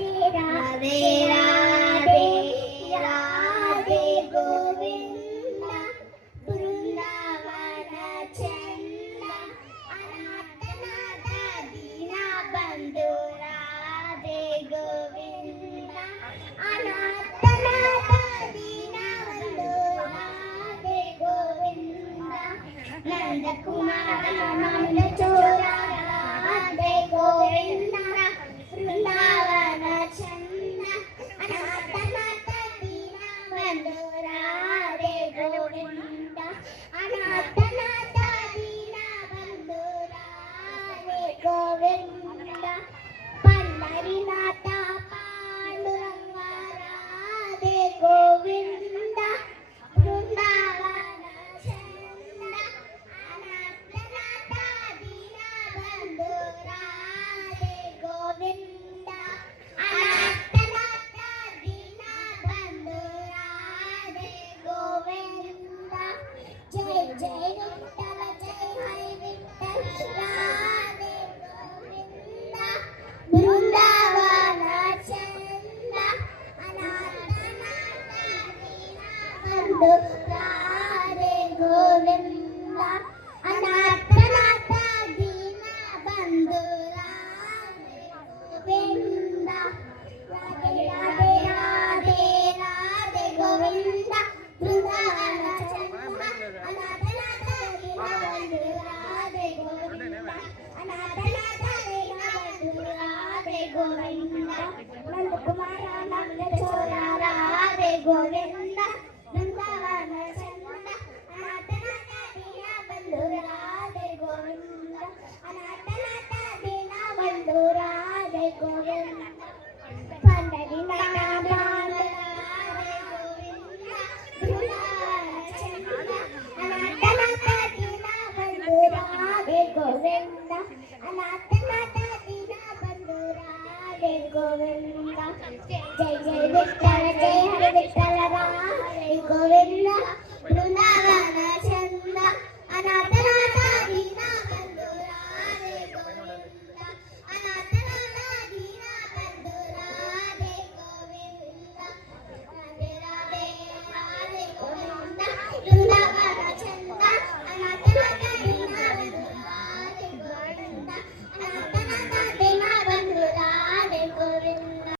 राधे राधे राधे गोविंद वृंदावन चंद अनाथनाथ दीना बंधु राधे गोविंद अनाथनाथ दीना बंधु राधे गोविंद नंद कुमार नंद चोरा राधे गोविंद वृंदावन चंद अनाथनाथ दीना बंधु राधे गोविंद अनाथनाथ दीना बंधु राधे गोविंद पंढरीनाथ पांडुरंग राधे गोविंद वृंदावन चंद अनाथनाथ दीना बंधु राधे गोविंद अनाथनाथ दीना बंधु राधे गोविंद जय जय विठ्ठल जय हरि विठ्ठल राधे गोविंद वृंदावन चंद अनाथनाथ दीना बंधु राधे गोविंद अनाथनाथ दीना बंधु राधे गोविंद राधे राधे राधे राधे गोविंद वृंदावन चंद अनाथनाथ दीना बंधु राधे गोविंद अनाथनाथ दीना बंधु राधे गोविंद नंद कुमार नंद चोरा राधे गोविंद वृंदावन चंद अनाथनाथ दीना बंधु राधे गोविंद अनाथनाथ दीना बंधु राधे गोविंद पंढरीनाथ राधे गोविंद वृंदावन चंद अनाथनाथ दीना बंधु राधे गोविंद अनाथनाथ दीना बंधु राधे गोविंद जय जय विठ्ठल जय हरि विठ्ठल राधे गोविंद वृंदावन